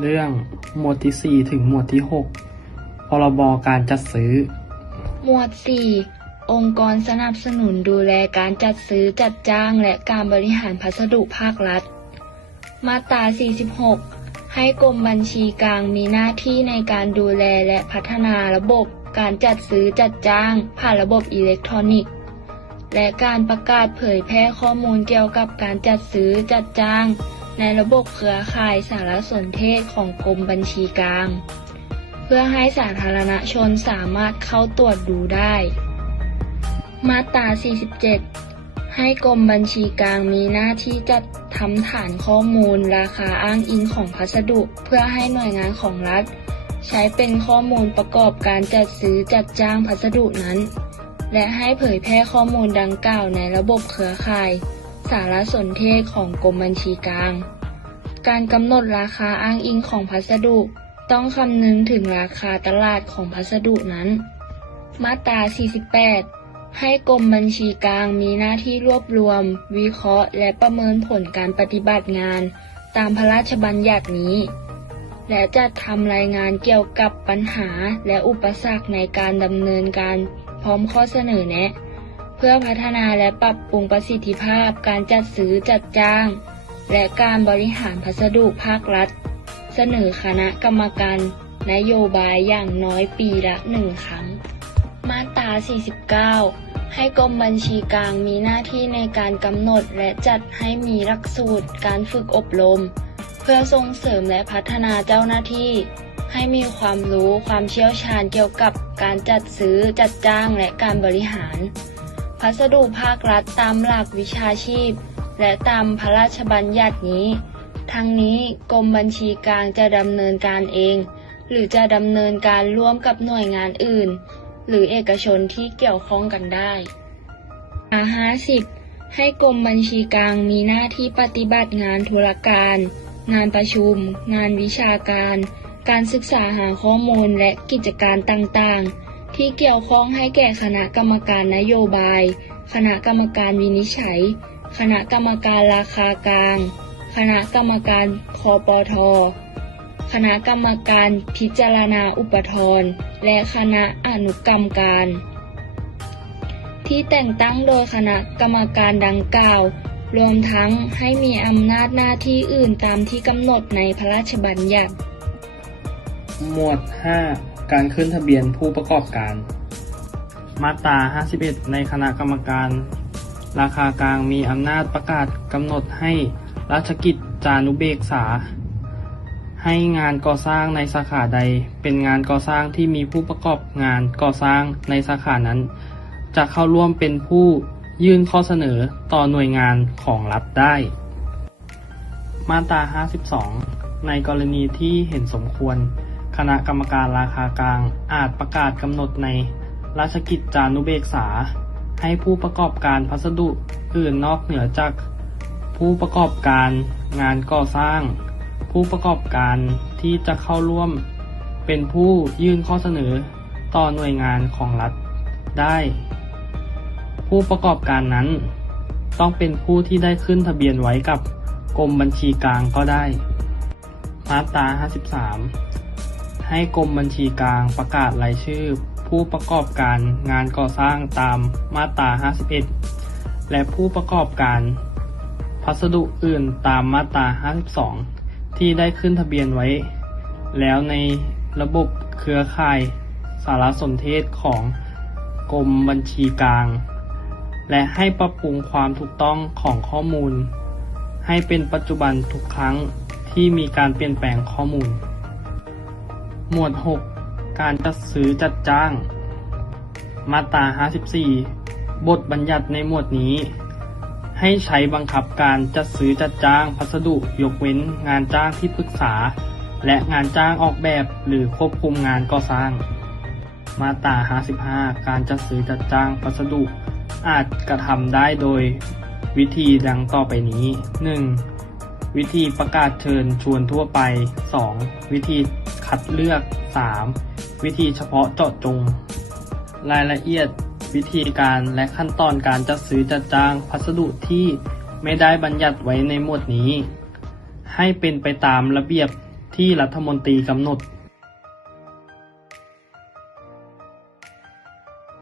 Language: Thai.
เรื่องหมวดที่ 4 ถึงหมวดที่ 6 พรบการจัดซื้อ หมวด 4 องค์กรสนับสนุนดูแลการจัดซื้อจัดจ้างและการบริหารพัสดุภาครัฐ มาตรา 46 ให้กรมบัญชีกลางมีหน้าที่ในการดูแลและพัฒนาระบบการจัดซื้อจัดจ้างผ่านระบบอิเล็กทรอนิกส์ และการประกาศเผยแพร่ข้อมูลเกี่ยวกับการจัดซื้อจัดจ้าง ในระบบเครือข่ายสารสนเทศของกรมบัญชีกลาง เพื่อให้สาธารณชนสามารถเข้าตรวจดูได้ มาตรา 47 ให้กรมบัญชีกลางมีหน้าที่จัดทำฐานข้อมูลราคาอ้างอิงของพัสดุ เพื่อให้หน่วยงานของรัฐ ใช้เป็นข้อมูลประกอบการจัดซื้อจัดจ้างพัสดุนั้น และให้เผยแพร่ข้อมูลดังกล่าวในระบบเครือข่าย สารสนเทศของกรมบัญชีกลาง การกำหนดราคาอ้างอิงของพัสดุ ต้องคำนึงถึงราคาตลาดของพัสดุนั้น มาตรา 48 ให้กรมบัญชีกลางมีหน้าที่รวบรวม วิเคราะห์ และประเมินผลการปฏิบัติงาน ตามพระราชบัญญัตินี้ และจัดทำรายงานเกี่ยวกับปัญหาและอุปสรรคในการดำเนินการ พร้อมข้อเสนอแนะ เพื่อพัฒนาและปรับปรุงประสิทธิภาพการจัดซื้อจัดจ้าง และการบริหารพัสดุภาครัฐ เสนอคณะกรรมการนโยบายอย่างน้อยปีละหนึ่งครั้ง มาตรา 49 ให้กรมบัญชีกลางมีหน้าที่ในการกำหนดและจัดให้มีหลักสูตรการฝึกอบรม เพื่อส่งเสริมและพัฒนาเจ้าหน้าที่ ให้มีความรู้ความเชี่ยวชาญเกี่ยวกับการจัดซื้อจัดจ้างและการบริหาร พัสดุภาครัฐตามหลักวิชาชีพ และตามพระราชบัญญัตินี้ ทั้งนี้กรมบัญชีกลางจะดำเนินการเอง หรือจะดำเนินการร่วมกับหน่วยงานอื่น หรือเอกชนที่เกี่ยวข้องกันได้อา50 ให้กรมบัญชีกลางมีหน้าที่ปฏิบัติงานธุรการ งานประชุม งานวิชาการ การศึกษาหาข้อมูลและกิจการต่างๆ ที่เกี่ยวข้องให้แก่คณะกรรมการนโยบาย คณะกรรมการวินิจฉัย คณะกรรมการราคากลาง คณะกรรมการคอปท คณะกรรมการพิจารณาอุปทานและคณะอนุกรรมการ ที่แต่งตั้งโดยคณะกรรมการดังกล่าว รวมทั้งให้มีอำนาจหน้าที่อื่นตามที่กำหนดในพระราชบัญญัติ หมวด 5 การขึ้นทะเบียนผู้ประกอบการ มาตรา 51 ในคณะกรรมการ ราคากลางมีอำนาจประกาศกำหนดให้ราชกิจจานุเบกษา ให้งานก่อสร้างในสาขาใด เป็นงานก่อสร้างที่มีผู้ประกอบงานก่อสร้างในสาขานั้น จะเข้าร่วมเป็นผู้ยื่นข้อเสนอต่อหน่วยงานของรัฐได้ มาตรา 52 ในกรณีที่เห็นสมควร คณะกรรมการราคากลาง อาจประกาศกำหนดในราชกิจจานุเบกษา ให้ผู้ประกอบการพัสดุอื่นนอกเหนือจาก ผู้ประกอบการงานก่อสร้าง ผู้ประกอบการที่จะเข้าร่วม เป็นผู้ยื่นข้อเสนอต่อหน่วยงานของรัฐได้ ผู้ประกอบการนั้น ต้องเป็นผู้ที่ได้ขึ้นทะเบียนไว้กับกรมบัญชีกลางก็ได้ มาตรา 53 ให้กรมบัญชีกลางประกาศรายชื่อ ผู้ประกอบการงานก่อสร้างตามมาตรา 51 และผู้ประกอบการพัสดุอื่นตามมาตรา 52 ที่ได้ขึ้นทะเบียนไว้ แล้วในระบบเครือข่ายสารสนเทศของกรมบัญชีกลาง และให้ปรับปรุงความถูกต้องของข้อมูล ให้เป็นปัจจุบันทุกครั้งที่มีการเปลี่ยนแปลงข้อมูล หมวด 6 การจัดซื้อจัดจ้าง มาตรา 54 บทบัญญัติในหมวดนี้ ให้ใช้บังคับการจัดซื้อจัดจ้างพัสดุยกเว้นงานจ้างที่ปรึกษา และงานจ้างออกแบบหรือควบคุมงานก่อสร้าง มาตรา 55 การจัดซื้อจัดจ้างพัสดุอาจกระทำได้โดย วิธีดังต่อไปนี้ 1. วิธีประกาศเชิญชวนทั่วไป 2. วิธี คัดเลือก 3. วิธีเฉพาะเจาะจง รายละเอียด วิธีการและขั้นตอนการจัดซื้อจัดจ้างพัสดุที่ไม่ได้บัญญัติไว้ในหมวดนี้ ให้เป็นไปตามระเบียบที่รัฐมนตรีกำหนด